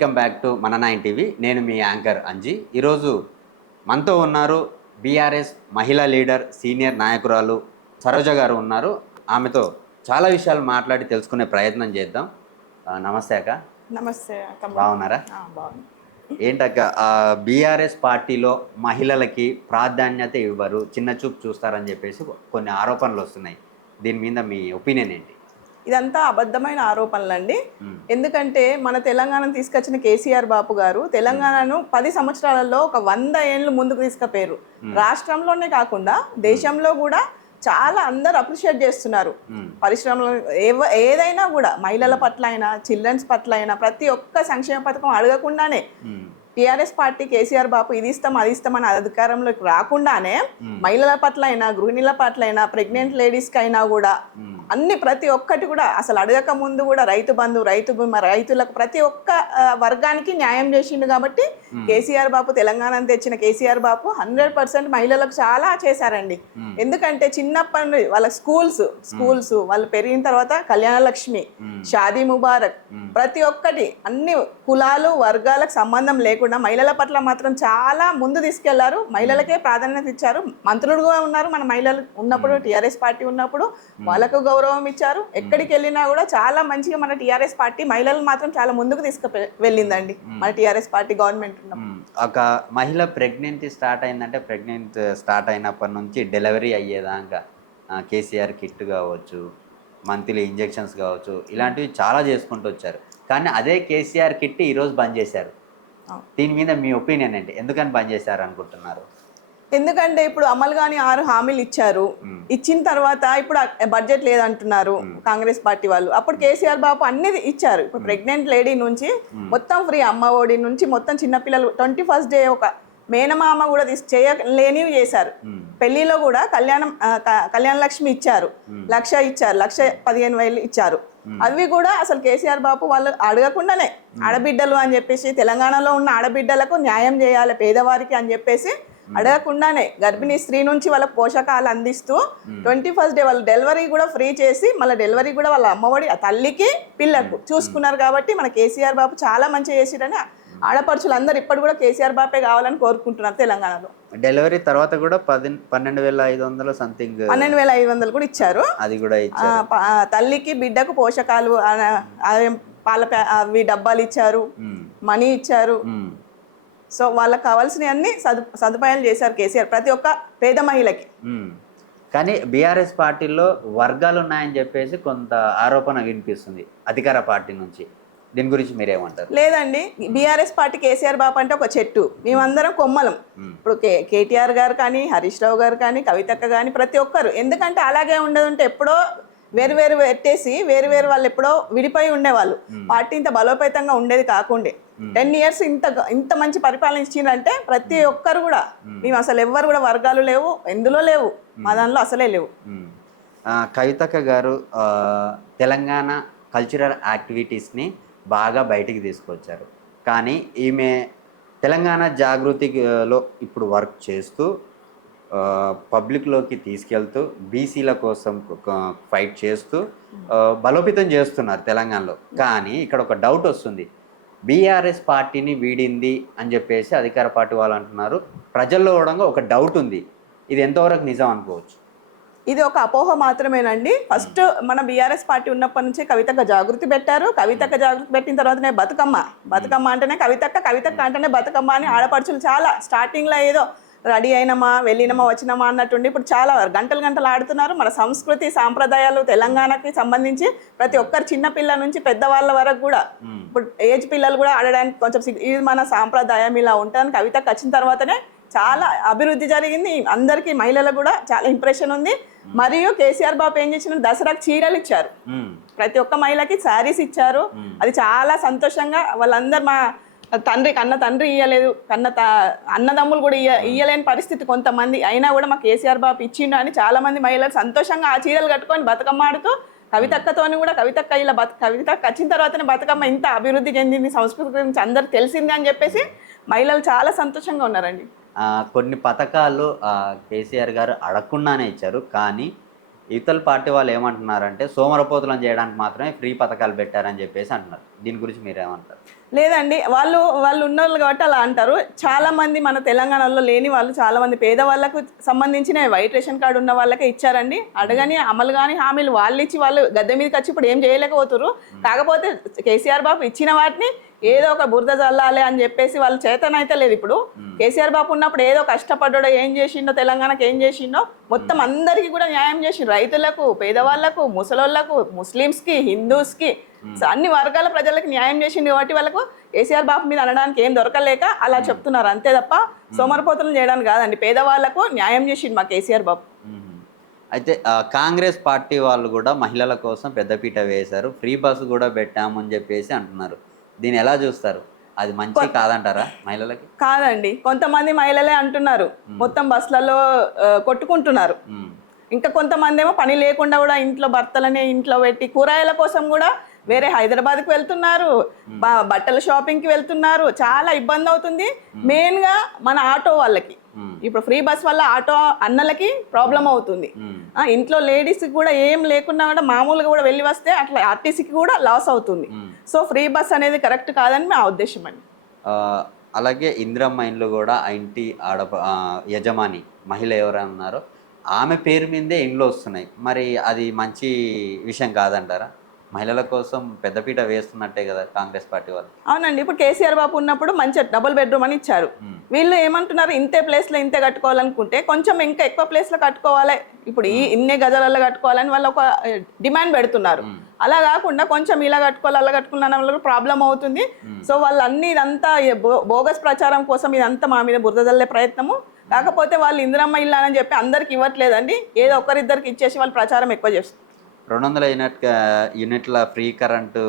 Welcome back to మన 9 TV. నేను మీ anchor Anji. ఈరోజు మనతో ఉన్నారు బీఆర్ఎస్ మహిళా లీడర్, సీనియర్ నాయకురాలు సరోజ గారు ఉన్నారు. ఆమెతో చాలా విషయాలు మాట్లాడి తెలుసుకునే ప్రయత్నం చేద్దాం. నమస్తే అక్క. నమస్తే అక్క. బాగున్నారా? బాగుంది. ఏంటక్క, బీఆర్ఎస్ పార్టీలో మహిళలకి ప్రాధాన్యత ఇవ్వరు, చిన్న చూపు చూస్తారని చెప్పేసి కొన్ని ఆరోపణలు వస్తున్నాయి. దీని మీద మీ ఒపీనియన్ ఏంటి? ఇదంతా అబద్ధమైన ఆరోపణలండి. ఎందుకంటే మన తెలంగాణను తీసుకొచ్చిన కేసీఆర్ బాపు గారు తెలంగాణను 10 సంవత్సరాలలో ఒక 100 ఏళ్ళు ముందుకు తీసుకుపోయారు. రాష్ట్రంలోనే కాకుండా దేశంలో కూడా చాలా అందరు అప్రిషియేట్ చేస్తున్నారు. పరిశ్రమలు ఏదైనా కూడా మహిళల పట్ల అయినా, చిల్డ్రన్స్ పట్ల అయినా ప్రతి ఒక్క సంక్షేమ పథకం అడగకుండానే టీఆర్ఎస్ పార్టీ కేసీఆర్ బాపు ఇది ఇస్తాం అది ఇస్తామని అధికారంలోకి రాకుండానే మహిళల పట్ల అయినా, గృహిణుల పట్ల అయినా, ప్రెగ్నెంట్ లేడీస్కి అయినా కూడా అన్ని ప్రతి ఒక్కటి కూడా అసలు అడగక ముందు కూడా రైతు బంధు, రైతు బీమా, రైతులకు ప్రతి ఒక్క వర్గానికి న్యాయం చేసిండు. కాబట్టి కేసీఆర్ బాపు, తెలంగాణ తెచ్చిన కేసీఆర్ బాపు 100% మహిళలకు చాలా చేశారండి. ఎందుకంటే చిన్నప్పటి నుండి వాళ్ళ స్కూల్స్ వాళ్ళు పెరిగిన తర్వాత కళ్యాణ లక్ష్మి, షాదీ ముబారక్, ప్రతి ఒక్కటి అన్ని కులాలు వర్గాలకు సంబంధం లేకుండా మహిళల పట్ల మాత్రం చాలా ముందు తీసుకెళ్లారు. మహిళలకే ప్రాధాన్యత ఇచ్చారు. మంత్రులుగా ఉన్నారు మన మహిళలు ఉన్నప్పుడు, టీఆర్ఎస్ పార్టీ ఉన్నప్పుడు వాళ్ళకు గౌరవం ఇచ్చారు. ఎక్కడికి వెళ్ళినా కూడా చాలా మంచిగా మన టీఆర్ఎస్ పార్టీ మహిళలు మాత్రం చాలా ముందుకు వెళ్ళిందండి. మన టీఆర్ఎస్ పార్టీ గవర్నమెంట్ ఉన్నప్పుడు ఒక మహిళ ప్రెగ్నెంట్ స్టార్ట్ అయినప్పటి నుంచి డెలివరీ అయ్యేదాకా కేసీఆర్ కిట్ కావచ్చు, మంత్లీ ఇంజెక్షన్స్ కావచ్చు, ఇలాంటివి చాలా చేసుకుంటూ వచ్చారు. కానీ అదే కేసీఆర్ కిట్ ఈరోజు బంద్ చేశారు. దీని మీద మీ ఒపీనియన్ ఏంటి? ఎందుకని బంద్ చేశారు అనుకుంటున్నారు? ఎందుకంటే ఇప్పుడు అమలు గాని 6 హామీలు ఇచ్చారు. ఇచ్చిన తర్వాత ఇప్పుడు బడ్జెట్ లేదంటున్నారు కాంగ్రెస్ పార్టీ వాళ్ళు. అప్పుడు కేసీఆర్ బాబు అన్ని ఇచ్చారు. ఇప్పుడు ప్రెగ్నెంట్ లేడీ నుంచి మొత్తం ఫ్రీ, అమ్మ ఒడి నుంచి మొత్తం చిన్నపిల్లలు 21st డే ఒక మేనమామ కూడా చేయలేనివి చేశారు. పెళ్లిలో కూడా కళ్యాణ లక్ష్మి ఇచ్చారు, 1,00,000 ఇచ్చారు, 1,15,000 ఇచ్చారు. అవి కూడా అసలు కేసీఆర్ బాబు వాళ్ళు అడగకుండానే ఆడబిడ్డలు అని చెప్పేసి, తెలంగాణలో ఉన్న ఆడబిడ్డలకు న్యాయం చేయాలి పేదవారికి అని చెప్పేసి అడగకుండానే గర్భిణీ స్త్రీ నుంచి వాళ్ళ పోషకాలు అందిస్తూ 21st డే వాళ్ళ డెలివరీ కూడా ఫ్రీ చేసి, మళ్ళీ డెలివరీ కూడా వాళ్ళ అమ్మఒడి తల్లికి పిల్లకు చూసుకున్నారు. కాబట్టి మన కేసీఆర్ బాబు చాలా మంచిగా చేసిరని ఆడపడుచులు అందరు ఇప్పుడు కూడా కేసీఆర్ బాపే కావాలని కోరుకుంటున్నారు. తెలంగాణలో డెలివరీ తర్వాత కూడా 12,500 సంథింగ్ 12,500 కూడా ఇచ్చారు. అది కూడా ఇచ్చారు. తల్లికి బిడ్డకు పోషకాలు పాల అవి డబ్బాలు ఇచ్చారు, మనీ ఇచ్చారు. సో వాళ్ళకి కావాల్సినవి అన్ని సదుపాయాలు చేశారు కేసీఆర్ ప్రతి ఒక్క పేద మహిళకి. కానీ బీఆర్ఎస్ పార్టీలో వర్గాలు ఉన్నాయని చెప్పేసి కొంత ఆరోపణ వినిపిస్తుంది అధికార పార్టీ నుంచి. దీని గురించి మీరేమంటారు? లేదండి, బీఆర్ఎస్ పార్టీ కేసీఆర్ బాబు అంటే ఒక చెట్టు, మేమందరం కొమ్మలం. ఇప్పుడు కేటీఆర్ గారు కానీ, హరీష్ రావు గారు కానీ, కవితక్క కానీ ప్రతి ఒక్కరు. ఎందుకంటే అలాగే ఉండదుంటే ఎప్పుడో వేరు పెట్టేసి వేరు వాళ్ళు ఎప్పుడో విడిపోయి ఉండేవాళ్ళు. పార్టీ ఇంత బలోపేతంగా ఉండేది కాకుండే. 10 years ఇంత మంచి పరిపాలన ఇచ్చిందంటే ప్రతి ఒక్కరు కూడా, మేము అసలు ఎవ్వరు కూడా వర్గాలు లేవు, ఎందులో లేవు, మా దానిలో అసలే లేవు. కవితక్క గారు తెలంగాణ కల్చరల్ యాక్టివిటీస్ని బాగా బయటికి తీసుకొచ్చారు. కానీ ఈమె తెలంగాణ జాగృతిలో ఇప్పుడు వర్క్ చేస్తూ పబ్లిక్లోకి తీసుకెళ్తూ బీసీల కోసం ఫైట్ చేస్తూ బలోపేతం చేస్తున్నారు తెలంగాణలో. కానీ ఇక్కడ ఒక డౌట్ వస్తుంది, బీఆర్ఎస్ పార్టీని వీడింది అని చెప్పేసి అధికార పార్టీ వాళ్ళు అంటున్నారు. ప్రజల్లో కూడా ఒక డౌట్ ఉంది, ఇది ఎంతవరకు నిజం అనుకోవచ్చు? ఇది ఒక అపోహ మాత్రమేనండి. ఫస్ట్ మన బీఆర్ఎస్ పార్టీ ఉన్నప్పటి నుంచి కవితక్క జాగృతి పెట్టారు. కవితక్క జాగృతి పెట్టిన తర్వాతనే బతుకమ్మ అంటేనే కవితక్క అంటేనే బతుకమ్మ అని ఆడపడుచులు చాలా స్టార్టింగ్లో ఏదో రెడీ అయినామా, వెళ్ళినామా, వచ్చినామా అన్నట్టుండి ఇప్పుడు చాలా గంటలు ఆడుతున్నారు. మన సంస్కృతి సాంప్రదాయాలు తెలంగాణకి సంబంధించి ప్రతి ఒక్కరు చిన్నపిల్ల నుంచి పెద్దవాళ్ళ వరకు కూడా, ఇప్పుడు ఏజ్ పిల్లలు కూడా ఆడడానికి కొంచెం ఇది మన సాంప్రదాయం ఇలా ఉంటుంది. కవితకు వచ్చిన తర్వాతనే చాలా అభివృద్ధి జరిగింది. అందరికీ మహిళలకు కూడా చాలా ఇంప్రెషన్ ఉంది. మరియు కేసీఆర్ బాబు ఏం చేసిన, దసరాకు చీరలు ఇచ్చారు, ప్రతి ఒక్క మహిళకి శారీస్ ఇచ్చారు. అది చాలా సంతోషంగా వాళ్ళందరూ, మా కన్న తండ్రి ఇయ్యలేదు, అన్నదమ్ములు కూడా ఇయ్యలేని పరిస్థితి కొంతమంది అయినా కూడా మా కేసీఆర్ బాబు ఇచ్చిండు అని చాలా మంది మహిళలు సంతోషంగా ఆ చీరలు కట్టుకొని బతుకమ్మ ఆడుతూ, కవితక్కతోని కూడా కవితక్క వచ్చిన తర్వాతనే బతుకమ్మ ఇంత అభివృద్ధి చెందింది, సంస్కృతి గురించి అందరికి తెలిసింది అని చెప్పేసి మహిళలు చాలా సంతోషంగా ఉన్నారండి. కొన్ని పథకాలు కేసీఆర్ గారు అడగకుండానే ఇచ్చారు. కానీ ఇవతల పార్టీ వాళ్ళు ఏమంటున్నారంటే సోమరపోతులను చేయడానికి మాత్రమే ఫ్రీ పథకాలు పెట్టారని చెప్పేసి అంటున్నారు. దీని గురించి మీరు ఏమంటారు? లేదండి, వాళ్ళు వాళ్ళు ఉన్నోళ్ళు కాబట్టి అలా అంటారు. చాలా మంది మన తెలంగాణలో లేని వాళ్ళు, చాలా మంది పేదవాళ్ళకు సంబంధించిన వైట్ రేషన్ కార్డు ఉన్న వాళ్ళకే ఇచ్చారండి. అడగని అమలు కానీ హామీలు వాళ్ళు ఇచ్చి వాళ్ళు గద్దె మీదకి వచ్చి ఇప్పుడు ఏం చేయలేకపోతున్నారు. కాకపోతే కేసీఆర్ బాబు ఇచ్చిన వాటిని ఏదో ఒక బురద చల్లాలి అని చెప్పేసి వాళ్ళు చేతనైతే లేదు. ఇప్పుడు కేసీఆర్ బాబు ఉన్నప్పుడు ఏదో కష్టపడ్డాడో, ఏం చేసిండో, తెలంగాణకు ఏం చేసిండో మొత్తం అందరికీ కూడా న్యాయం చేసిండు. రైతులకు, పేదవాళ్లకు, ముసలోళ్లకు, ముస్లిమ్స్కి, హిందూస్కి, అన్ని వర్గాల ప్రజలకు న్యాయం చేసిండు. కాబట్టి వాళ్ళకు కేసీఆర్ బాబు మీద అనడానికి ఏం దొరకలేక అలా చెప్తున్నారు అంతే తప్ప సోమరపోతులను చేయడానికి కాదండి. పేదవాళ్లకు న్యాయం చేసిండు మా కేసీఆర్ బాబు. అయితే కాంగ్రెస్ పార్టీ వాళ్ళు కూడా మహిళల కోసం పెద్దపీట వేశారు, ఫ్రీ బస్సు కూడా పెట్టామని చెప్పేసి అంటున్నారు. దీన్ని ఎలా చూస్తారు? అది మంచి కాదంటారా మహిళలకి? కాదండి, కొంతమంది మహిళలే అంటున్నారు మొత్తం బస్సులలో కొట్టుకుంటున్నారు. ఇంకా కొంతమంది ఏమో పని లేకుండా కూడా ఇంట్లో భర్తలనే ఇంట్లో పెట్టి కూరగాయల కోసం కూడా వేరే హైదరాబాద్కి వెళ్తున్నారు, బట్టల షాపింగ్కి వెళ్తున్నారు. చాలా ఇబ్బంది అవుతుంది. మెయిన్గా మన ఆటో వాళ్ళకి ఇప్పుడు ఫ్రీ బస్ వల్ల ఆటో అన్నలకి ప్రాబ్లం అవుతుంది. ఇంట్లో లేడీస్కి కూడా ఏం లేకున్నా కూడా మామూలుగా కూడా వెళ్ళి వస్తే అట్లా ఆర్టీసీకి కూడా లాస్ అవుతుంది. సో ఫ్రీ బస్ అనేది కరెక్ట్ కాదని మా ఉద్దేశం అండి. అలాగే ఇందిరమ్మ ఇండ్లు కూడా ఆ ఇంటి యజమాని మహిళ ఎవరన్నారో ఆమె పేరు మీదే ఇండ్లు వస్తున్నాయి. మరి అది మంచి విషయం కాదంటారా? మహిళల కోసం పెద్దపీట వేస్తున్నట్టే కదా కాంగ్రెస్ పార్టీ వాళ్ళు. అవునండి, ఇప్పుడు కేసీఆర్ బాబు ఉన్నప్పుడు మంచి డబుల్ బెడ్రూమ్ అని ఇచ్చారు. వీళ్ళు ఏమంటున్నారు, ఇంతే ప్లేస్లో ఇంతే కట్టుకోవాలనుకుంటే కొంచెం ఇంకా ఎక్కువ ప్లేస్లో కట్టుకోవాలి, ఇప్పుడు ఇన్నే గజాలలో కట్టుకోవాలని వాళ్ళు ఒక డిమాండ్ పెడుతున్నారు. అలా కాకుండా కొంచెం ఇలా కట్టుకోవాలి అలా కట్టుకున్న వాళ్ళకి ప్రాబ్లం అవుతుంది. సో వాళ్ళు అన్ని ఇదంతా బోగస్ ప్రచారం కోసం ఇదంతా మా మీద బురద జల్లే ప్రయత్నము. కాకపోతే వాళ్ళు ఇందిరమ్మ ఇల్లు అని చెప్పి అందరికి ఇవ్వట్లేదండి, ఏదో ఒకరిద్దరికి ఇచ్చేసి వాళ్ళు ప్రచారం ఎక్కువ చేస్తారు. 200 యూనిట్ల ఫ్రీ కరెంటు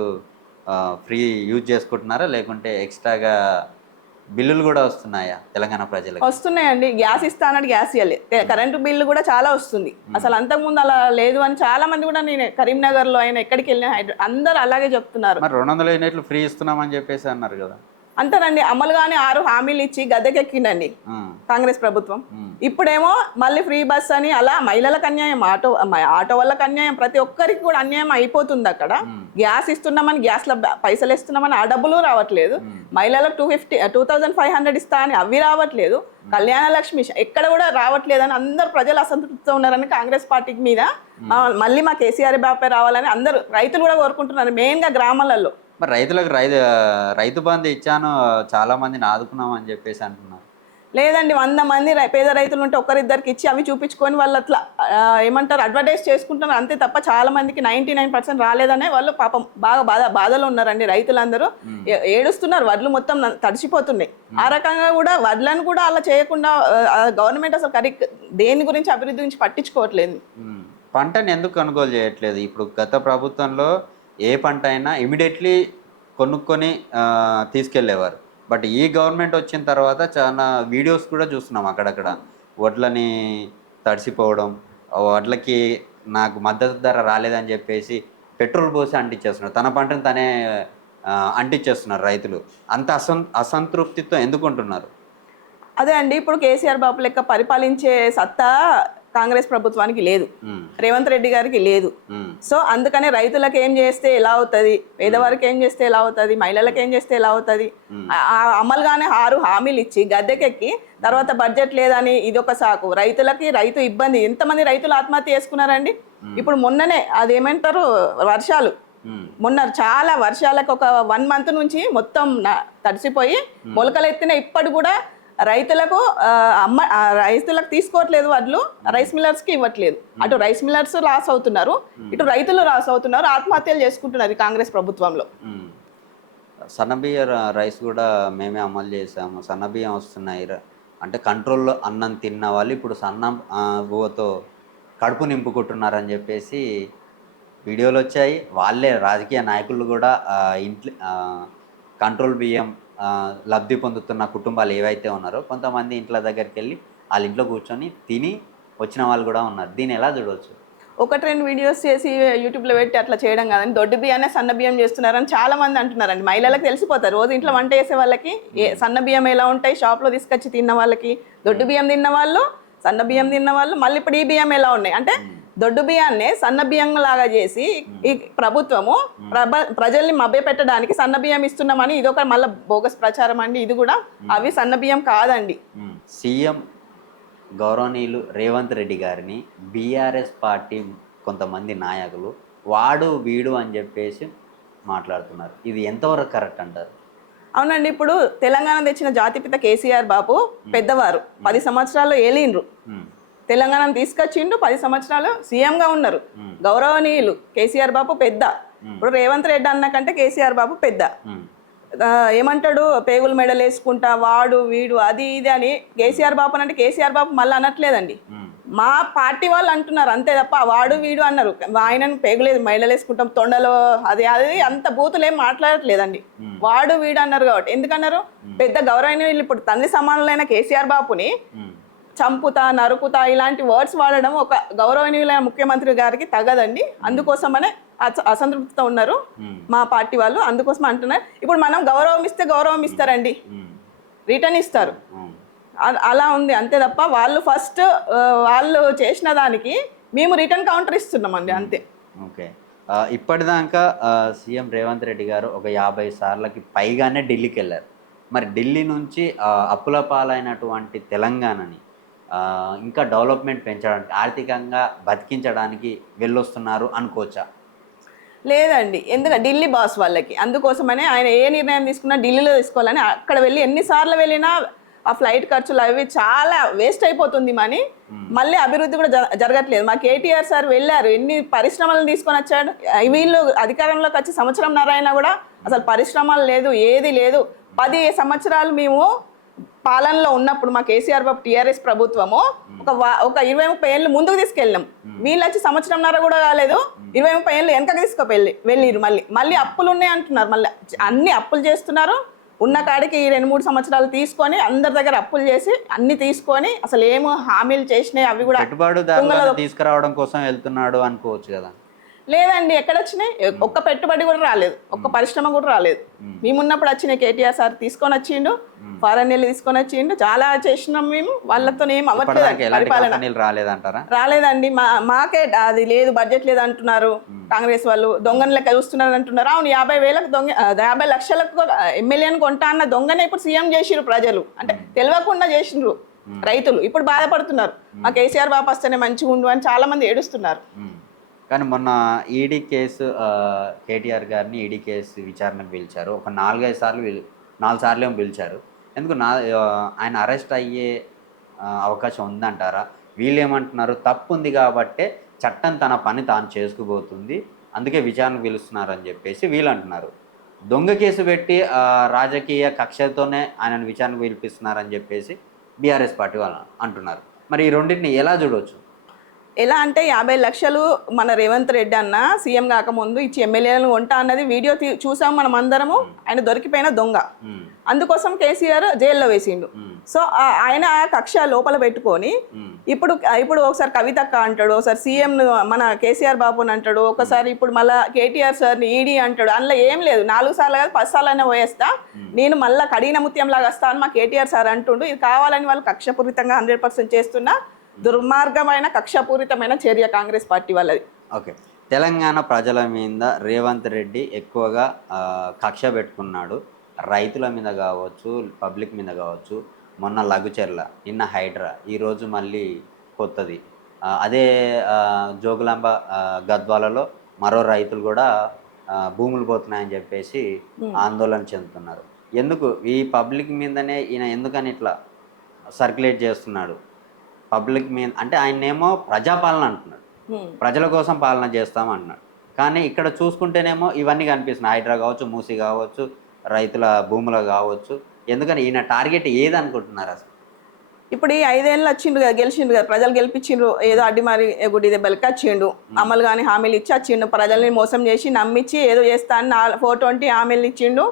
ఫ్రీ యూజ్ చేసుకుంటున్నారా, లేకుంటే ఎక్స్ట్రాగా బిల్లులు కూడా వస్తున్నాయా తెలంగాణ ప్రజలకు? వస్తున్నాయండి, గ్యాస్ ఇస్తానని గ్యాస్ ఇవ్వాలి, కరెంటు బిల్లు కూడా చాలా వస్తుంది. అసలు అంతకుముందు అలా లేదు అని చాలా మంది కూడా, నేను కరీంనగర్లో అయినా ఎక్కడికి వెళ్ళినా అందరూ అలాగే చెప్తున్నారు. మరి 200 యూనిట్లు ఫ్రీ ఇస్తున్నామని చెప్పేసి అన్నారు కదా. అంతేనండి, అమలుగానే 6 హామీలు ఇచ్చి గద్దెకెక్కిందండి కాంగ్రెస్ ప్రభుత్వం. ఇప్పుడేమో మళ్ళీ ఫ్రీ బస్ అని అలా మహిళలకు అన్యాయం, ఆటో వాళ్ళకి అన్యాయం, ప్రతి ఒక్కరికి కూడా అన్యాయం అయిపోతుంది. అక్కడ గ్యాస్ ఇస్తున్నామని గ్యాస్లో పైసలు ఇస్తున్నామని ఆ డబ్బులు రావట్లేదు. మహిళలకు 2500 ఇస్తా అని అవి రావట్లేదు. కళ్యాణ లక్ష్మి ఎక్కడ కూడా రావట్లేదని అందరు ప్రజలు అసంతృప్తితో ఉన్నారని కాంగ్రెస్ పార్టీ మీద మళ్ళీ మా కేసీఆర్ బాపే రావాలని అందరూ రైతులు కూడా కోరుకుంటున్నారు, మెయిన్గా గ్రామాలలో. మరి రైతులకు రైతు బంధు ఇచ్చాను, చాలా మందిని ఆదుకున్నాం అని చెప్పేసి అంటున్నారు. లేదండి, 100 మంది పేద రైతులు ఉంటే ఒకరిద్దరికి ఇచ్చి అవి చూపించుకొని వాళ్ళు అట్లా ఏమంటారు అడ్వర్టైజ్ చేసుకుంటున్నారు అంతే తప్ప చాలా మందికి 99% రాలేదనే వాళ్ళు పాపం బాగా బాధలో ఉన్నారండి. రైతులందరూ ఏడుస్తున్నారు, వడ్లు మొత్తం తడిచిపోతున్నాయి. ఆ రకంగా కూడా వడ్లను కూడా అలా చేయకుండా గవర్నమెంట్ అసలు దేని గురించి అభివృద్ధి గురించి పట్టించుకోవట్లేదు. పంటని ఎందుకు కొనుగోలు చేయట్లేదు? ఇప్పుడు గత ప్రభుత్వంలో ఏ పంట అయినా ఇమీడియట్లీ కొనుక్కొని తీసుకెళ్ళేవారు. బట్ ఈ గవర్నమెంట్ వచ్చిన తర్వాత చాలా వీడియోస్ కూడా చూస్తున్నాం, అక్కడక్కడ వడ్లని తడిసిపోవడం, వడ్లకి నాకు మద్దతు ధర రాలేదని చెప్పేసి పెట్రోల్ పోసి అంటించేస్తున్నారు, తన పంటను తనే అంటించేస్తున్నారు రైతులు. అంత అసంతృప్తితో ఎందుకు ఉంటున్నారు? అదే అండి, ఇప్పుడు కేసీఆర్ బాబు లెక్క పరిపాలించే సత్తా కాంగ్రెస్ ప్రభుత్వానికి లేదు, రేవంత్ రెడ్డి గారికి లేదు. సో అందుకనే రైతులకు ఏం చేస్తే ఎలా అవుతుంది, పేదవారికి ఏం చేస్తే ఎలా అవుతుంది, మహిళలకు ఏం చేస్తే ఎలా అవుతుంది, అమలుగానే 6 హామీలు ఇచ్చి గద్దెకెక్కి తర్వాత బడ్జెట్ లేదని ఇదొక సాకు. రైతు ఇబ్బంది, ఎంతమంది రైతులు ఆత్మహత్య చేసుకున్నారండి. ఇప్పుడు మొన్ననే అదేమంటారు వర్షాలు, మొన్న చాలా వర్షాలకు ఒక 1 మంత్ నుంచి మొత్తం తడిసిపోయి మొలకలు ఎత్తిన ఇప్పటి కూడా రైతులకు తీసుకోవట్లేదు వడ్లు, రైస్ మిల్లర్స్కి ఇవ్వట్లేదు. అటు రైస్ మిల్లర్స్ లాస్ అవుతున్నారు, ఇటు రైతులు లాస్ అవుతున్నారు, ఆత్మహత్యలు చేసుకుంటున్నారు కాంగ్రెస్ ప్రభుత్వంలో. సన్నబియ్య రైస్ కూడా మేమే అమలు చేసాము, సన్నబియ్యం వస్తున్నాయి అంటే కంట్రోల్లో అన్నం తిన్న వాళ్ళు ఇప్పుడు సన్న బువ్వతో కడుపు నింపుకుంటున్నారని చెప్పేసి వీడియోలు వచ్చాయి. వాళ్ళే రాజకీయ నాయకులు కూడా ఇంట్లో కంట్రోల్ బియ్యం లబ్ధి పొందుతున్న కుటుంబాలు ఏవైతే ఉన్నారో కొంతమంది ఇంట్ల దగ్గరికి వెళ్ళి వాళ్ళ ఇంట్లో కూర్చొని తిని వచ్చిన వాళ్ళు కూడా ఉన్నారు. దీన్ని ఎలా చూడవచ్చు? 1-2 వీడియోస్ చేసి యూట్యూబ్లో పెట్టి అట్లా చేయడం కాదని దొడ్డు బియ్యాన్ని సన్న బియ్యం చేస్తున్నారని చాలా మంది అంటున్నారండి. మహిళలకు తెలిసిపోతారు, రోజు ఇంట్లో వంట చేసే వాళ్ళకి సన్న బియ్యం ఎలా ఉంటాయి, షాప్లో తీసుకొచ్చి తిన్న వాళ్ళకి, దొడ్డు బియ్యం తిన్న వాళ్ళు, సన్న బియ్యం తిన్న వాళ్ళు, మళ్ళీ ఇప్పుడు ఈ బియ్యం ఎలా ఉన్నాయి అంటే దొడ్డు బియ్యాన్నే సన్న బియ్యం లాగా చేసి ఈ ప్రభుత్వము ప్రజల్ని మభ్యపెట్టడానికి సన్న బియ్యం ఇస్తున్నామని ఇది ఒక మళ్ళీ బోగస్ ప్రచారం అండి. ఇది కూడా అవి సన్న బియ్యం కాదండి. సీఎం గౌరవనీయులు రేవంత్ రెడ్డి గారిని బీఆర్ఎస్ పార్టీ కొంతమంది నాయకులు వాడు వీడు అని చెప్పేసి మాట్లాడుతున్నారు. ఇది ఎంతవరకు కరెక్ట్ అంటారు? అవునండి, ఇప్పుడు తెలంగాణ తెచ్చిన జాతిపిత కేసీఆర్ బాబు పెద్దవారు, 10 సంవత్సరాలు ఏలిండ్రు, తెలంగాణను తీసుకొచ్చిండు, 10 సంవత్సరాలు సీఎంగా ఉన్నారు. గౌరవనీయులు కేసీఆర్ బాబు పెద్ద. ఇప్పుడు రేవంత్ రెడ్డి అన్న కంటే కేసీఆర్ బాబు పెద్ద. ఏమంటాడు, పేగులు మెడలు వేసుకుంటా వాడు వీడు అది ఇది అని కేసీఆర్ బాబు అంటే కేసీఆర్ బాబు మళ్ళీ అనట్లేదండి. మా పార్టీ వాళ్ళు అంటున్నారు అంతే తప్ప వాడు వీడు అన్నారు. ఆయనను పేగులేదు మెడలు వేసుకుంటాం తొండలో అది అది అంత బూతులు ఏం మాట్లాడట్లేదండి. వాడు వీడు అన్నారు కాబట్టి ఎందుకన్నారు? పెద్ద గౌరవనీయులు ఇప్పుడు తండ్రి సమానులైన కేసీఆర్ బాబుని చంపుతా నరుకుతా ఇలాంటి వర్డ్స్ వాడడం ఒక గౌరవనీయులైన ముఖ్యమంత్రి గారికి తగదండి. అందుకోసమనే అసంతృప్తితో ఉన్నారు మా పార్టీ వాళ్ళు. అందుకోసం అంటున్నారు. ఇప్పుడు మనం గౌరవం ఇస్తే గౌరవం ఇస్తారండి, రిటర్న్ ఇస్తారు, అలా ఉంది అంతే తప్ప వాళ్ళు ఫస్ట్ వాళ్ళు చేసిన దానికి మేము రిటర్న్ కౌంటర్ ఇస్తున్నామండి అంతే. ఓకే, ఇప్పటిదాకా సీఎం రేవంత్ రెడ్డి గారు ఒక 50 సార్లకి పైగానే ఢిల్లీకి వెళ్ళారు. మరి ఢిల్లీ నుంచి అప్పుల పాలైనటువంటి తెలంగాణని ఇంకా డెవలప్మెంట్ పెంచడానికి ఆర్థికంగా బతికించడానికి వెళ్ళొస్తున్నారు అనుకోవచ్చా? లేదండి, ఎందుకంటే ఢిల్లీ బాస్ వాళ్ళకి. అందుకోసమనే ఆయన ఏ నిర్ణయం తీసుకున్నా ఢిల్లీలో తీసుకోవాలని అక్కడ వెళ్ళి ఎన్నిసార్లు వెళ్ళినా ఆ ఫ్లైట్ ఖర్చులు అవి చాలా వేస్ట్ అయిపోతుంది మనీ. మళ్ళీ అభివృద్ధి కూడా జరగట్లేదు. మా కేటీఆర్ సార్ వెళ్ళారు, ఎన్ని పరిశ్రమలను తీసుకొని వచ్చాడు. వీళ్ళు అధికారంలోకి వచ్చి సంవత్సరంన్నర అయినా కూడా అసలు పరిశ్రమలు లేదు, ఏది లేదు. 10 సంవత్సరాలు మేము పాలనలో ఉన్నప్పుడు మా కేసీఆర్ బాబు టీఆర్ఎస్ ప్రభుత్వము ఒక 20-30 ఏళ్ళు ముందుకు తీసుకెళ్ళినాం. వీళ్ళు వచ్చి సంవత్సరంన్నర కూడా కాలేదు, 20-30 ఏళ్ళు వెనకకి వెళ్ళిరు. మళ్ళీ అప్పులు ఉన్నాయి అంటున్నారు. మళ్ళీ అన్ని అప్పులు చేస్తున్నారు. ఉన్న కాడికి 2-3 సంవత్సరాలు తీసుకొని అందరి దగ్గర అప్పులు చేసి అన్ని తీసుకొని అసలు ఏమో హామీలు చేసినాయి అవి కూడా పెట్టుబడిదారులను తీసుకురావడం కోసం వెళ్తున్నాడు అనుకోవచ్చు కదా? లేదండి, ఎక్కడ వచ్చినాయి? ఒక్క పెట్టుబడి కూడా రాలేదు, ఒక్క పరిశ్రమ కూడా రాలేదు. మేమున్నప్పుడు వచ్చినాయి. కేటీఆర్ సార్ తీసుకొని వచ్చిండు, ఫారెన్ వెళ్ళి తీసుకొని వచ్చిండు, చాలా చేసినాం మేము. వాళ్ళతో ఏం అవ్వట్లేదు, పరిపాలన రాలేదండి. మాకే అది లేదు, బడ్జెట్ లేదు అంటున్నారు కాంగ్రెస్ వాళ్ళు. దొంగను లెక్క చూస్తున్నారు అంటున్నారు. అవును, 50 లక్షలకు ఎమ్మెల్యేని కొంటా అన్న దొంగనే ఇప్పుడు సీఎం చేసిరు ప్రజలు. అంటే తెలియకుండా చేసిండ్రు రైతులు. ఇప్పుడు బాధపడుతున్నారు, మా కేసీఆర్ బాబు వస్తేనే మంచిగా ఉండు అని చాలా మంది ఏడుస్తున్నారు. కానీ మొన్న ఈడీ కేసు, కేటీఆర్ గారిని ఈడీ కేసు విచారణకు పిలిచారు. ఒక 4 సార్లు ఏమో పిలిచారు. ఎందుకు ఆయన అరెస్ట్ అయ్యే అవకాశం ఉందంటారా? వీళ్ళు ఏమంటున్నారు, తప్పు ఉంది కాబట్టే చట్టం తన పని తాను చేసుకుపోతుంది, అందుకే విచారణకు పిలుస్తున్నారు అని చెప్పేసి వీళ్ళు అంటున్నారు. దొంగ కేసు పెట్టి రాజకీయ కక్షతోనే ఆయనను విచారణకు పిలిపిస్తున్నారని చెప్పేసి బీఆర్ఎస్ పార్టీ వాళ్ళు అంటున్నారు. మరి ఈ రెండింటిని ఎలా చూడవచ్చు? ఎలా అంటే 50 లక్షలు మన రేవంత్ రెడ్డి అన్న సీఎం కాకముందు ఇచ్చి ఎమ్మెల్యేలను కొంటా అన్నది వీడియో చూసాం మనం అందరము. ఆయన దొరికిపోయిన దొంగ, అందుకోసం కేసీఆర్ జైల్లో వేసిండు. సో ఆయన కక్ష లోపల పెట్టుకొని ఇప్పుడు ఒకసారి కవితక్క అంటాడు, ఒకసారి సీఎం మన కేసీఆర్ బాబుని అంటాడు, ఒకసారి ఇప్పుడు మళ్ళీ కేటీఆర్ సార్ని ఈడీ అంటాడు. అందులో ఏం లేదు, 4 సార్లు కాదు 10 సార్లు అయినా పోయేస్తా, నేను మళ్ళీ కడిగిన ముత్యం లాగా వస్తా అని మా కేటీఆర్ సార్ అంటుండు. ఇది కావాలని వాళ్ళు కక్షపూరితంగా 100% చేస్తున్నా దుర్మార్గమైన కక్షపూరితమైన చర్య కాంగ్రెస్ పార్టీ వాళ్ళది. ఓకే, తెలంగాణ ప్రజల మీద రేవంత్ రెడ్డి ఎక్కువగా కక్ష పెట్టుకున్నాడు. రైతుల మీద కావచ్చు, పబ్లిక్ మీద కావచ్చు. మొన్న లఘుచర్ల, నిన్న హైడ్రా, ఈరోజు మళ్ళీ కొత్తది. అదే జోగులాంబ గద్వాలలో మరో రైతులు కూడా భూములు పోతున్నాయని చెప్పేసి ఆందోళన చెందుతున్నారు. ఎందుకు ఈ పబ్లిక్ మీదనే ఈయన ఎందుకని ఇట్లా సర్క్యులేట్ చేస్తున్నాడు? పబ్లిక్ మీద అంటే ఆయనేమో ప్రజాపాలన అంటున్నాడు, ప్రజల కోసం పాలన చేస్తాం అంటున్నాడు. కానీ ఇక్కడ చూసుకుంటేనేమో ఇవన్నీ కనిపిస్తున్నాయి. హైడ్రా కావచ్చు, మూసి కావచ్చు, రైతుల భూములు కావచ్చు. ఎందుకని ఈయన టార్గెట్ ఏది అనుకుంటున్నారు అసలు? ఇప్పుడు ఈ 5 ఏళ్ళు వచ్చిండు కదా, గెలిచిండు కదా, ప్రజలు గెలిపించిండ్రు. ఏదో అడ్డిమారి గుడి దెబ్బలకి వచ్చిండు, అమలు కానీ హామీలు ఇచ్చి వచ్చిండు, ప్రజల్ని మోసం చేసి నమ్మించి ఏదో చేస్తా అని 420 హామీలు ఇచ్చిండు,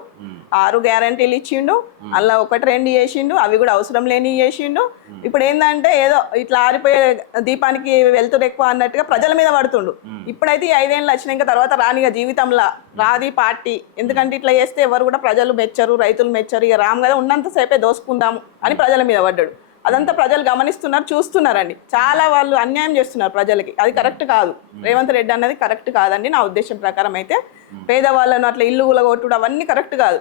6 గ్యారంటీలు ఇచ్చిండు. అలా 1-2 చేసిండు, అవి కూడా అవసరం లేని చేసిండు. ఇప్పుడు ఏంటంటే ఏదో ఇట్లా ఆరిపోయే దీపానికి వెళ్తురు ఎక్కువ అన్నట్టుగా ప్రజల మీద పడుతుండు. ఇప్పుడైతే ఈ 5 ఏళ్ళు వచ్చినాక తర్వాత రానిగా జీవితంలో రాది పార్టీ. ఎందుకంటే ఇట్లా చేస్తే ఎవరు కూడా ప్రజలు మెచ్చరు, రైతులు మెచ్చరు. ఇక రామ్ కదా ఉన్నంతసేపే దోసుకుందాము అని ప్రజల మీద పడ్డాడు. అదంతా ప్రజలు గమనిస్తున్నారు, చూస్తున్నారండి. చాలా వాళ్ళు అన్యాయం చేస్తున్నారు ప్రజలకి, అది కరెక్ట్ కాదు. రేవంత్ రెడ్డి అన్నది కరెక్ట్ కాదండి నా ఉద్దేశం ప్రకారం. అయితే పేదవాళ్ళను అట్లా ఇల్లు కూలగొట్టుడు అవన్నీ కరెక్ట్ కాదు.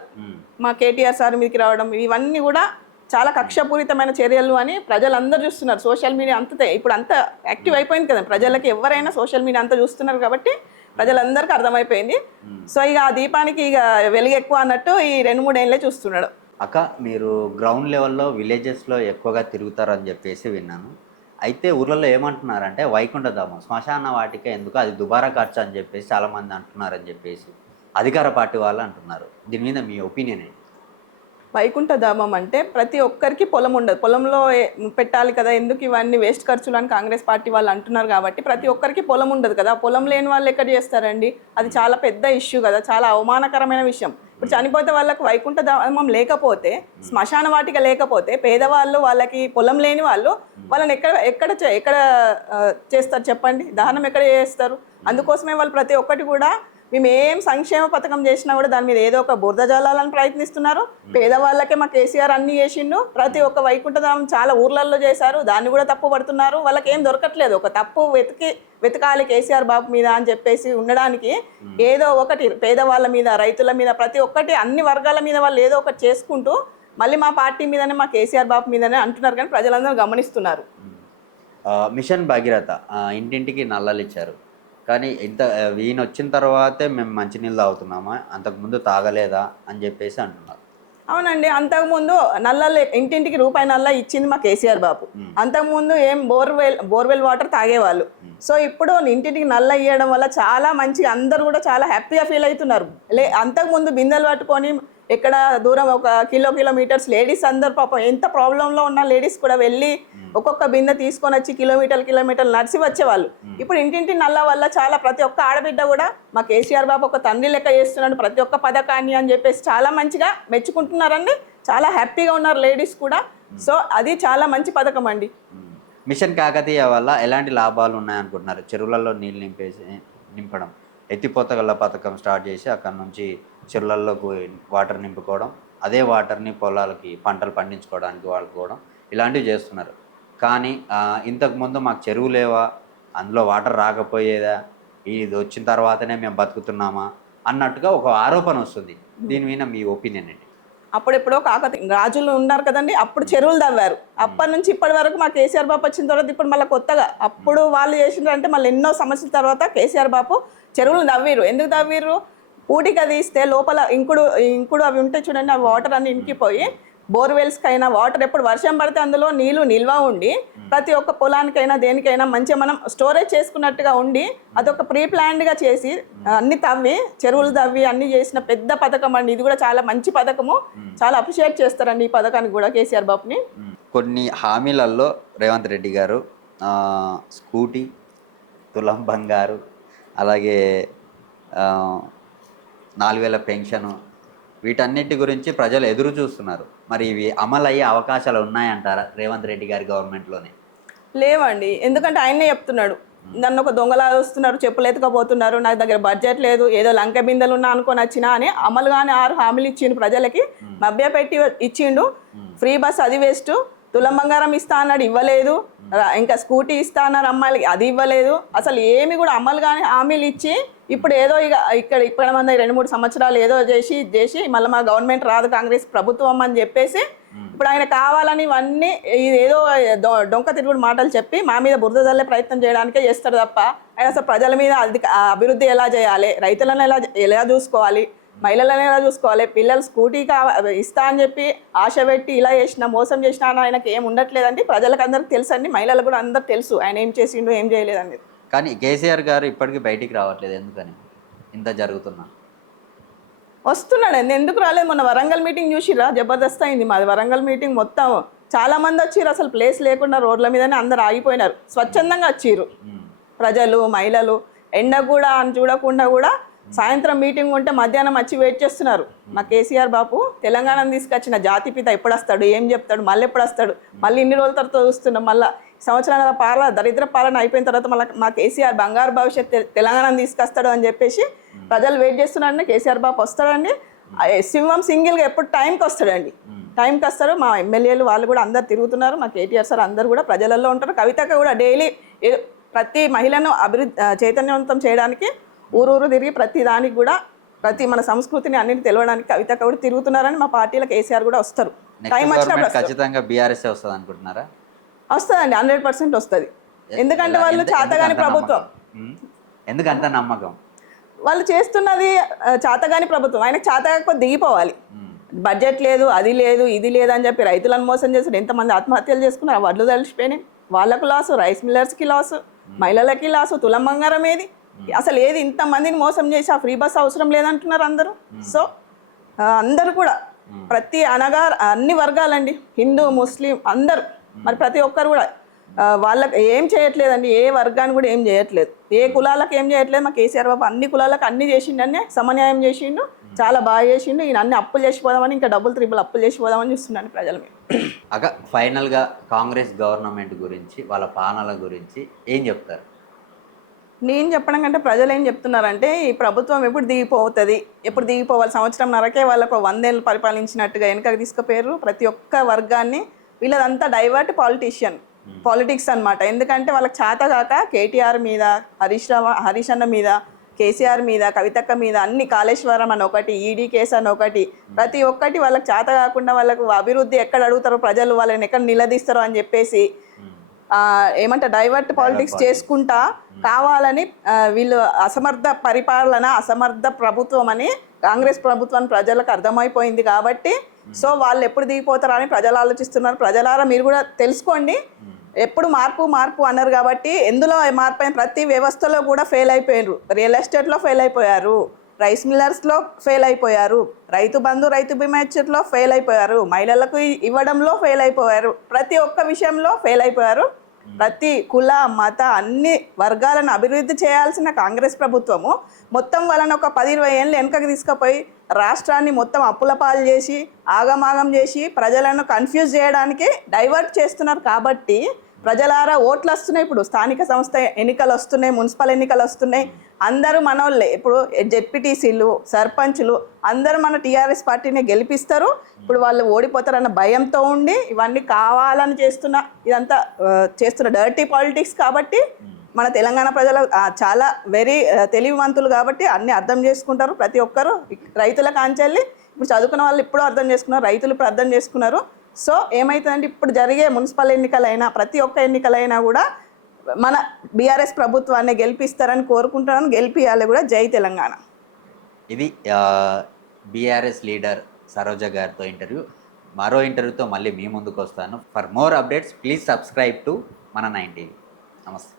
మా కేటీఆర్ సార్ మీదకి రావడం ఇవన్నీ కూడా చాలా కక్షపూరితమైన చర్యలు అని ప్రజలందరూ చూస్తున్నారు. సోషల్ మీడియా అంతే ఇప్పుడు అంత యాక్టివ్ అయిపోయింది కదా, ప్రజలకి ఎవరైనా సోషల్ మీడియా అంతా చూస్తున్నారు కాబట్టి ప్రజలందరికీ అర్థమైపోయింది. సో ఇక ఆ దీపానికి ఇక వెలుగు ఎక్కువ అన్నట్టు ఈ 2-3 ఏళ్ళే చూస్తున్నాడు. అక్క, మీరు గ్రౌండ్ లెవెల్లో విలేజెస్లో ఎక్కువగా తిరుగుతారని చెప్పేసి విన్నాను. అయితే ఊర్లలో ఏమంటున్నారంటే వైకుంఠధామం శ్మశాన వాటిక ఎందుకు, అది దుబారా ఖర్చు అని చెప్పేసి చాలామంది అంటున్నారని చెప్పేసి అధికార పార్టీ వాళ్ళు అంటున్నారు. దీని మీద మీ ఒపీనియన్ ఏంటి? వైకుంఠధామం అంటే ప్రతి ఒక్కరికి పొలం ఉండదు, పొలంలో పెట్టాలి కదా, ఎందుకు ఇవన్నీ వేస్ట్ ఖర్చులు అని కాంగ్రెస్ పార్టీ వాళ్ళు అంటున్నారు. కాబట్టి ప్రతి ఒక్కరికి పొలం ఉండదు కదా, పొలం లేని వాళ్ళు ఎక్కడ చేస్తారండి? అది చాలా పెద్ద ఇష్యూ కదా, చాలా అవమానకరమైన విషయం. ఇప్పుడు చనిపోతే వాళ్ళకి వైకుంఠధామం లేకపోతే, శ్మశాన వాటిక లేకపోతే, పేదవాళ్ళు వాళ్ళకి పొలం లేని వాళ్ళు వాళ్ళని ఎక్కడ చేస్తారు చెప్పండి? దహనం ఎక్కడ చేస్తారు? అందుకోసమే వాళ్ళు ప్రతి ఒక్కటి కూడా మేము ఏం సంక్షేమ పథకం చేసినా కూడా దాని మీద ఏదో ఒక బురద జల్లాలని ప్రయత్నిస్తున్నారు. పేదవాళ్ళకే మా కేసీఆర్ అన్ని చేసిండు, ప్రతి ఒక్క వైకుంఠధామం చాలా ఊర్లలో చేశారు, దాన్ని కూడా తప్పు పడుతున్నారు. వాళ్ళకి ఏం దొరకట్లేదు, ఒక తప్పు వెతకాలి కేసీఆర్ బాబు మీద అని చెప్పేసి ఉండడానికి ఏదో ఒకటి పేదవాళ్ళ మీద, రైతుల మీద, ప్రతి ఒక్కటి అన్ని వర్గాల మీద వాళ్ళు ఏదో ఒకటి చేసుకుంటూ మళ్ళీ మా పార్టీ మీదనే, మా కేసీఆర్ బాబు మీదనే అంటున్నారు. కానీ ప్రజలందరూ గమనిస్తున్నారు. మిషన్ భగీరథ ఇంటింటికి నల్లలు ఇచ్చారు, కానీ ఈయన వచ్చిన తర్వాతే మేము మంచినీళ్ళు తాగుతున్నామా, అంతకుముందు తాగలేదా అని చెప్పేసి అంటున్నారు. అవునండి, అంతకుముందు నల్లలు ఇంటింటికి రూపాయి నల్ల ఇచ్చింది మా కేసీఆర్ బాబు. అంతకుముందు ఏం బోర్వెల్ వాటర్ తాగేవాళ్ళు. సో ఇప్పుడు ఇంటింటికి నల్ల ఇవ్వడం వల్ల చాలా మంచిగా అందరూ కూడా చాలా హ్యాపీగా ఫీల్ అవుతున్నారు. అంతకుముందు బిందెలు పట్టుకొని ఎక్కడ దూరం ఒక కిలోమీటర్స్ లేడీస్ అందరు పాపం ఎంత ప్రాబ్లంలో ఉన్న లేడీస్ కూడా వెళ్ళి ఒక్కొక్క బిందె తీసుకొని వచ్చి కిలోమీటర్లు నడిచి వచ్చేవాళ్ళు. ఇప్పుడు ఇంటింటి నల్ల వల్ల చాలా ప్రతి ఒక్క ఆడబిడ్డ కూడా మా కేసీఆర్ బాబు ఒక తండ్రి లెక్క చేస్తున్నాడు ప్రతి ఒక్క పథకాన్ని అని చెప్పేసి చాలా మంచిగా మెచ్చుకుంటున్నారండి. చాలా హ్యాపీగా ఉన్నారు లేడీస్ కూడా. సో అది చాలా మంచి పథకం అండి. మిషన్ కాకతీయ వల్ల ఎలాంటి లాభాలు ఉన్నాయనుకుంటున్నారు? చెరువులలో నీళ్ళు నింపడం, ఎత్తిపోతగల పథకం స్టార్ట్ చేసి అక్కడ నుంచి చెరువులలోకి వాటర్ నింపుకోవడం, అదే వాటర్ని పొలాలకి పంటలు పండించుకోవడానికి వాడుకోవడం, ఇలాంటివి చేస్తున్నారు. కానీ ఇంతకుముందు మాకు చెరువు లేవా, అందులో వాటర్ రాకపోయేదా, ఇది వచ్చిన తర్వాతనే మేము బతుకుతున్నామా అన్నట్టుగా ఒక ఆరోపణ వస్తుంది. దీని మీద మీ ఒపీనియన్ ఏంటి? అప్పుడెప్పుడో కాకతీయ రాజులు ఉన్నారు కదండి, అప్పుడు చెరువులు తవ్వారు. అప్పటి నుంచి ఇప్పటి వరకు మా కేసీఆర్ బాబు వచ్చిన తర్వాత ఇప్పుడు మళ్ళీ కొత్తగా అప్పుడు వాళ్ళు చేసినారంటే మళ్ళీ ఎన్నో సంవత్సరాల తర్వాత కేసీఆర్ బాబు చెరువులు తవ్విరు. ఎందుకు తవ్విరు? పూటిక తీస్తే లోపల ఇంకుడు అవి ఉంటే చూడండి, ఆ వాటర్ అన్ని ఇంకిపోయి బోర్వెల్స్కి అయినా వాటర్ ఎప్పుడు వర్షం పడితే అందులో నీళ్లు నిల్వ ఉండి ప్రతి ఒక్క పొలానికైనా దేనికైనా మంచిగా మనం స్టోరేజ్ చేసుకున్నట్టుగా ఉండి అదొక ప్రీ ప్లాన్డ్గా చేసి అన్ని తవ్వి చెరువులు తవ్వి అన్ని చేసిన పెద్ద పథకం అండి. ఇది కూడా చాలా మంచి పథకము, చాలా అప్రిషియేట్ చేస్తారండి ఈ పథకానికి కూడా కేసీఆర్ బాబుని. కొన్ని హామీలలో రేవంత్ రెడ్డి గారు స్కూటీ, తులం బంగారు, అలాగే 4,000 పెన్షను, వీటన్నిటి గురించి ప్రజలు ఎదురు చూస్తున్నారు. మరి ఇవి అమలు అయ్యే అవకాశాలు ఉన్నాయంటారా రేవంత్ రెడ్డి గారి గవర్నమెంట్లోనే? లేవండి, ఎందుకంటే ఆయనే చెప్తున్నాడు, నన్ను ఒక దొంగలా చూస్తున్నారు, చెప్పులు ఎత్తుకపోతున్నారు, నా దగ్గర బడ్జెట్ లేదు, ఏదో లంక బిందెలు ఉన్నా అనుకొని వచ్చినా అని అమలుగానే 6 హామీలు ఇచ్చిండు ప్రజలకి. మభ్యపెట్టి ఇచ్చిండు. ఫ్రీ బస్ అది వేస్ట్, తులం బంగారం ఇస్తా అన్నాడు ఇవ్వలేదు, ఇంకా స్కూటీ ఇస్తా అన్నారు అమ్మాయిలకి అది ఇవ్వలేదు. అసలు ఏమి కూడా అమలుగానే హామీలు ఇచ్చి ఇప్పుడు ఏదో ఇక్కడ మంది 2-3 సంవత్సరాలు ఏదో చేసి మళ్ళీ మా గవర్నమెంట్ రాదు కాంగ్రెస్ ప్రభుత్వం అని చెప్పేసి ఇప్పుడు ఆయన కావాలని ఇవన్నీ ఏదో డొంక తిరుగుడు మాటలు చెప్పి మా మీద బురద జల్లే ప్రయత్నం చేయడానికే చేస్తాడు తప్ప ఆయన అసలు ప్రజల మీద అభివృద్ధి ఎలా చేయాలి, రైతులను ఎలా చూసుకోవాలి, మహిళలను ఎలా చూసుకోవాలి, పిల్లలు స్కూటీ ఇస్తా అని చెప్పి ఆశ పెట్టి ఇలా చేసినా మోసం చేసినా అని ఆయనకి ఏం ఉండట్లేదండి. ప్రజలకు అందరికి తెలుసు అండి, మహిళలకు కూడా అందరికి తెలుసు ఆయన ఏం చేసిండు ఏం చేయలేదండి. కానీ కేసీఆర్ గారు ఇప్పటికీ బయటికి రావట్లేదు, ఎందుకని ఇంత జరుగుతున్నా? వస్తున్నాడండి, ఎందుకు రాలేదు? మొన్న వరంగల్ మీటింగ్ చూసిరా, జబర్దస్త్ అయింది మాది వరంగల్ మీటింగ్. మొత్తం చాలా మంది వచ్చిర్రు, అసలు ప్లేస్ లేకుండా రోడ్ల మీదనే అందరు ఆగిపోయినారు. స్వచ్ఛందంగా వచ్చిర్రు ప్రజలు, మహిళలు. ఎండ కూడా అని చూడకుండా కూడా సాయంత్రం మీటింగ్ ఉంటే మధ్యాహ్నం వచ్చి వెయిట్ చేస్తున్నారు. మా కేసీఆర్ బాబు తెలంగాణను తీసుకొచ్చిన జాతిపిత ఎప్పుడు వస్తాడు, ఏం చెప్తాడు, మళ్ళీ ఎప్పుడు వస్తాడు, మళ్ళీ ఇన్ని రోజుల తర్వాత చూస్తున్నాం. మళ్ళీ సంవత్సరాల దరిద్ర పాలన అయిపోయిన తర్వాత మళ్ళీ మా కేసీఆర్ బంగారు భవిష్యత్ తెలంగాణను తీసుకొస్తాడు అని చెప్పేసి ప్రజలు వెయిట్ చేస్తున్నారండి. కేసీఆర్ బాబు వస్తాడండి, సింహం సింగిల్గా ఎప్పుడు టైంకి వస్తాడండి. టైంకి వస్తారు. మా ఎమ్మెల్యేలు వాళ్ళు కూడా అందరు తిరుగుతున్నారు. మా కేటీఆర్ సార్ అందరు కూడా ప్రజలలో ఉంటారు. కవితకు కూడా డైలీ ప్రతి మహిళను చైతన్యవంతం చేయడానికి ఊరూరు తిరిగి ప్రతి దానికి కూడా ప్రతి మన సంస్కృతిని అన్నిటి తెలవడానికి కవితకు కూడా తిరుగుతున్నారని మా పార్టీలో కేసీఆర్ కూడా వస్తారు. టైం వచ్చినప్పుడు ఖచ్చితంగా బీఆర్ఎస్ వస్తుంది అనుకుంటున్నారా? వస్తుందండి, 100% వస్తుంది. ఎందుకంటే వాళ్ళు చాతగాని ప్రభుత్వం. ఎందుకంత నమ్మకం? వాళ్ళు చేస్తున్నది చాతగాని ప్రభుత్వం. ఆయనకు చాత కాకపోతే దిగిపోవాలి. బడ్జెట్ లేదు, అది లేదు, ఇది లేదు అని చెప్పి రైతులను మోసం చేశారు. ఎంతమంది ఆత్మహత్యలు చేసుకున్నారు, వడ్లు తలిసిపోయినాయి. వాళ్ళకు లాసు, రైస్ మిల్లర్స్కి లాసు, మహిళలకి లాసు, తులం బంగారం ఏది, అసలు ఏది? ఇంతమందిని మోసం చేసి ఆ ఫ్రీ బస్ అవసరం లేదంటున్నారు అందరూ. సో అందరూ కూడా ప్రతి అనగా అన్ని వర్గాలండి, హిందూ ముస్లిం అందరు, మరి ప్రతి ఒక్కరు కూడా వాళ్ళకి ఏం చేయట్లేదండి. ఏ వర్గాన్ని కూడా ఏం చేయట్లేదు, ఏ కులాలకు ఏం చేయట్లేదు. మా కేసీఆర్ బాబు అన్ని కులాలకు అన్ని చేసిండనే సమన్యాయం చేసిండు, చాలా బాగా చేసిండు. ఈయన అన్ని అప్పులు చేసిపోదామని, ఇంకా డబుల్ త్రిబుల్ అప్పులు చేసిపోదామని చూస్తున్నాను ప్రజల మీద. అక్క, ఫైనల్గా కాంగ్రెస్ గవర్నమెంట్ గురించి, వాళ్ళ పాలన గురించి ఏం చెప్తారు? నేను చెప్పడం కంటే ప్రజలు ఏం చెప్తున్నారంటే, ఈ ప్రభుత్వం ఎప్పుడు దిగిపోతుంది, ఎప్పుడు దిగిపోవాలి, సంవత్సరం నరకే వాళ్ళకు 100 ఏళ్ళు పరిపాలించినట్టుగా వెనకకి తీసుకుపోయారు ప్రతి ఒక్క వర్గాన్ని. వీళ్ళదంతా డైవర్ట్ పాలిటిక్స్ అనమాట. ఎందుకంటే వాళ్ళకి చేతగాక కేటీఆర్ మీద, హరీష్ అన్న మీద, కేసీఆర్ మీద, కవితక్క మీద, అన్ని కాళేశ్వరం అని ఒకటి, ఈడీ కేసు అని ఒకటి, ప్రతి ఒక్కటి వాళ్ళకి చేత కాకుండా వాళ్ళకు అభివృద్ధి ఎక్కడ అడుగుతారో ప్రజలు వాళ్ళని ఎక్కడ నిలదీస్తారో అని చెప్పేసి ఏమంటే డైవర్ట్ పాలిటిక్స్ చేసుకుంటా కావాలని వీళ్ళు అసమర్థ పరిపాలన, అసమర్థ ప్రభుత్వం అని కాంగ్రెస్ ప్రభుత్వాన్ని ప్రజలకు అర్థమైపోయింది. కాబట్టి సో వాళ్ళు ఎప్పుడు దిగిపోతారా అని ప్రజలు ఆలోచిస్తున్నారు. ప్రజలారా మీరు కూడా తెలుసుకోండి. ఎప్పుడు మార్పు అన్నారు కాబట్టి ఎందులో మార్పు అయిన ప్రతి వ్యవస్థలో కూడా ఫెయిల్ అయిపోయారు. రియల్ ఎస్టేట్లో ఫెయిల్ అయిపోయారు, రైస్ మిల్లర్స్లో ఫెయిల్ అయిపోయారు, రైతు బంధు రైతు బీమా ఇచ్చట్లో ఫెయిల్ అయిపోయారు, మహిళలకు ఇవ్వడంలో ఫెయిల్ అయిపోయారు, ప్రతి ఒక్క విషయంలో ఫెయిల్ అయిపోయారు. ప్రతి కుల మత అన్ని వర్గాలను అభివృద్ధి చేయాల్సిన కాంగ్రెస్ ప్రభుత్వము మొత్తం వాళ్ళని ఒక 10-20 ఏళ్ళు వెనకకి తీసుకుపోయి రాష్ట్రాన్ని మొత్తం అప్పుల పాలు చేసి ఆగమాగం చేసి ప్రజలను కన్ఫ్యూజ్ చేయడానికి డైవర్ట్ చేస్తున్నారు. కాబట్టి ప్రజలారా ఓట్లు వస్తున్నాయి. ఇప్పుడు స్థానిక సంస్థ ఎన్నికలు వస్తున్నాయి, మున్సిపల్ ఎన్నికలు వస్తున్నాయి. అందరూ మనోళ్ళే. ఇప్పుడు జెడ్పీటీసీలు, సర్పంచులు అందరూ మన టీఆర్ఎస్ పార్టీని గెలిపిస్తారు. ఇప్పుడు వాళ్ళు ఓడిపోతారన్న భయంతో ఉండి ఇవన్నీ కావాలని ఇదంతా చేస్తున్న డర్టీ పాలిటిక్స్. కాబట్టి మన తెలంగాణ ప్రజలు చాలా వెరీ తెలివివంతులు కాబట్టి అన్నీ అర్థం చేసుకుంటారు. ప్రతి ఒక్కరు రైతుల కాంచెల్లి ఇప్పుడు చదువుకున్న వాళ్ళు ఇప్పుడు అర్థం చేసుకున్నారు, రైతులు ఇప్పుడు అర్థం చేసుకున్నారు. సో ఏమవుతుందంటే ఇప్పుడు జరిగే మున్సిపల్ ఎన్నికలైనా ప్రతి ఒక్క ఎన్నికలైనా కూడా మన బీఆర్ఎస్ ప్రభుత్వాన్ని గెలిపిస్తారని కోరుకుంటున్నాను. గెలిపియాలి కూడా. జై తెలంగాణ. ఇది బీఆర్ఎస్ లీడర్ సరోజ గారితో ఇంటర్వ్యూ. మరో ఇంటర్వ్యూతో మళ్ళీ మీ ముందుకు వస్తాను. For more updates please subscribe to మన 9 టీవీ. నమస్తే.